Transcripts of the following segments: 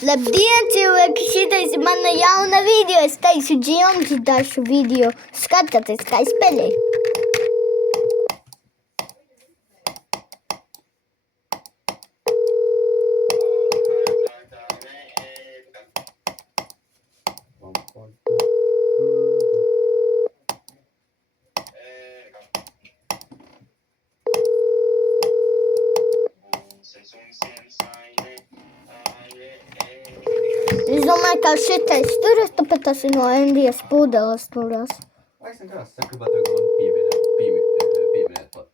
Labdien, cilvēki! Šitais ir mana jauna video. Es teicu Džionti dažu video. Skatieties, kā es spēlēju. Es domāju, ka šitais tur, tāpēc tas ir no Endijas pudeles turās. Laikam krāsas, es gribētu pieminēt pat.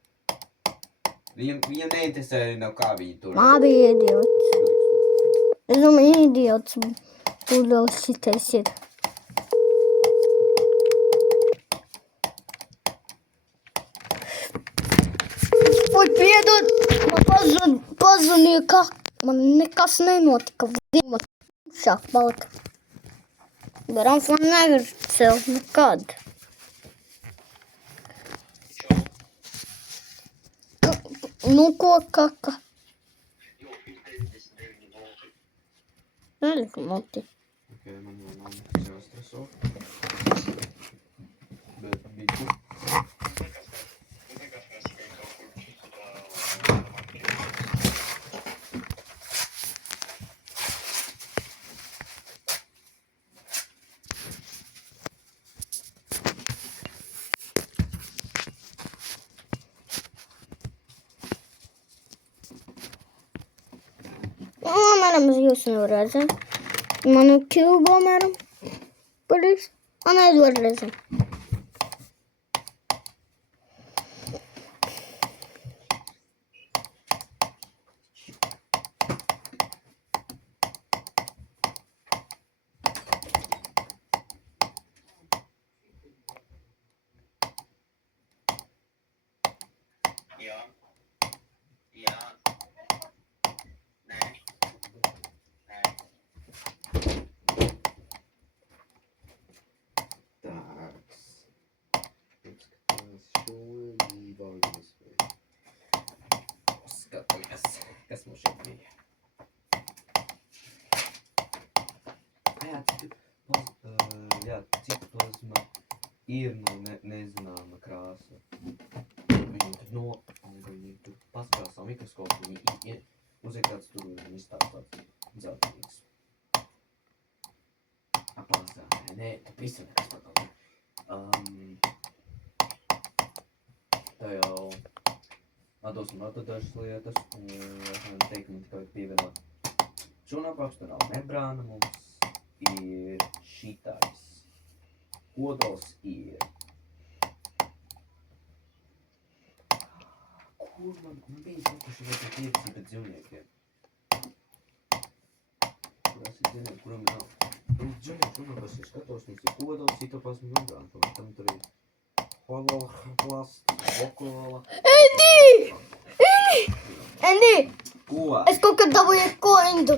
Viņa neinteresē arī nav kā viņa tur. Mā bija idiots. Es domāju, idiots pudeles šitais ir. Oi, piedod, man pazvanīja, ka man nekas nenotika. Šāk palika. Garams man nevar celt nekad. Nu, ko kaka? Nelika moti. Ok, man jau nav jāstreso. Bet bitu. Mēram, jūs nevarēsim. Manu kilbo, mēram. Palīdz. Nē, varēsim. Kas mums šeit bija? Cik plazma ir no nezināma krāsa. Viņi tur paskatās savu mikroskopu, viņi uzliek kāds tur un viņi izstāst dzeltenīgs. Apāzā, nē, visam nekas pakalpi. Tā jau atdosim vēl dažas lietas, un teikumi tikai pievienot. Šūnapakstu nav membrāna, mums ir šitais. Kodols ir. Kur man bija sakuši vai tie pieci pēc dzīvniekiem? Kurās ir dzīvnieki, kuram nav? Šūnapas ir skatos, mums ir kodols, citoplasma membrāna, pamēr tam tur ir holoplast, vokola. Endi! Ko? Es kaut kad dabūju koindu.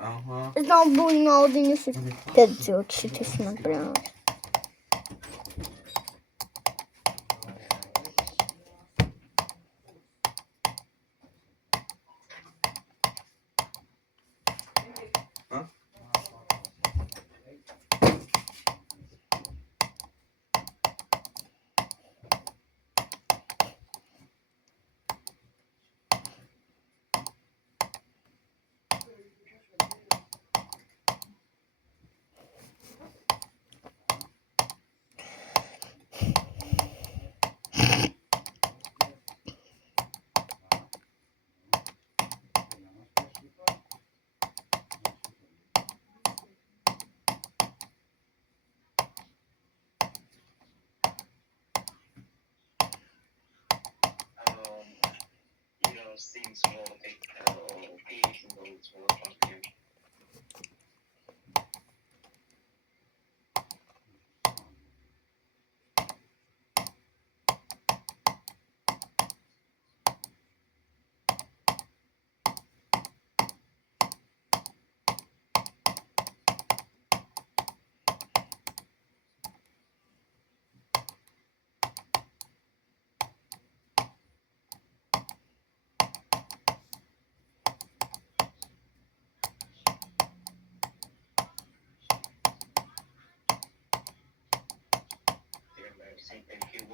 Aha. Es dabūju naudiņus. Tad cilvēks šitas man prāvis. Things more like pH notes or something.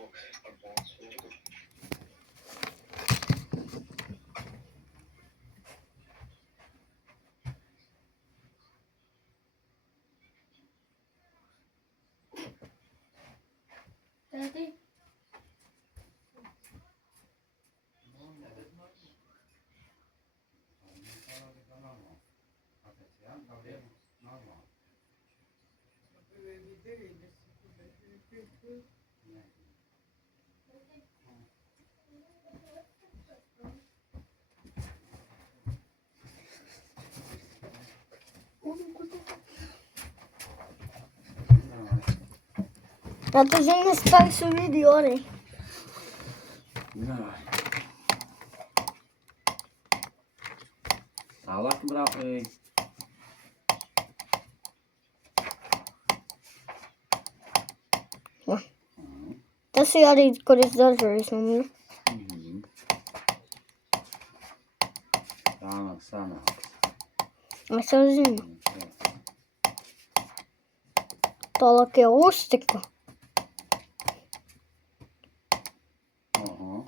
ar balsu sūdu. Tēti, ja tu zini, es taisu video arī. Jā. Tālāk braucēji. Tas ir arī, kur es dažreiz nominu. Tā nav sanāks. Es jau zinu. Tālāk jau uztika. Aha.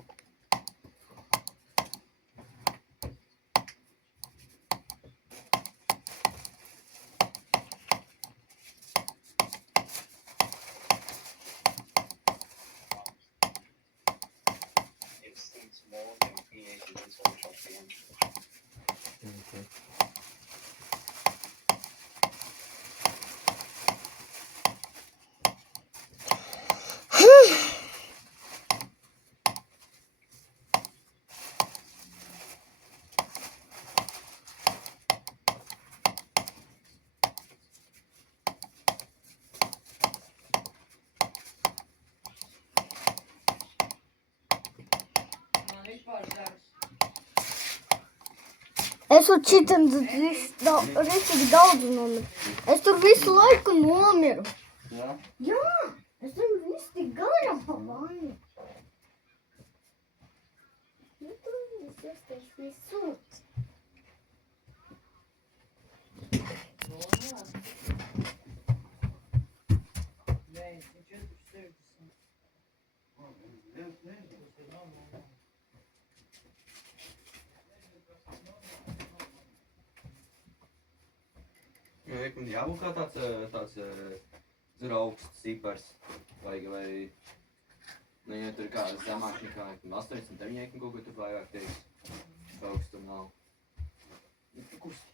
It stinks more than V8 in this whole shop again. Okay. Es tur čitam rītīgi daudz nomiru. Es tur visu laiku nomiru. Jā? Jā, es tur visu tik garam pa vainu. Nu, tur viss iesties visur. Man jābūt kā tāds augsts cipars, vai, nu, ja tur kā zemāk nekā 89, kaut ko tur vairāk teiks, augsts tur nav. Kusti.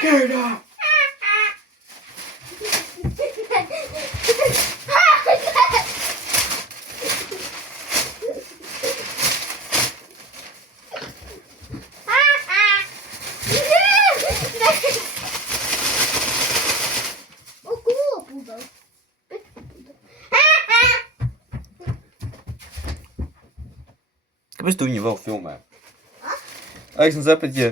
Gerda! Kāpēc tu viņu vēl filmē? Aiksnes apetiet.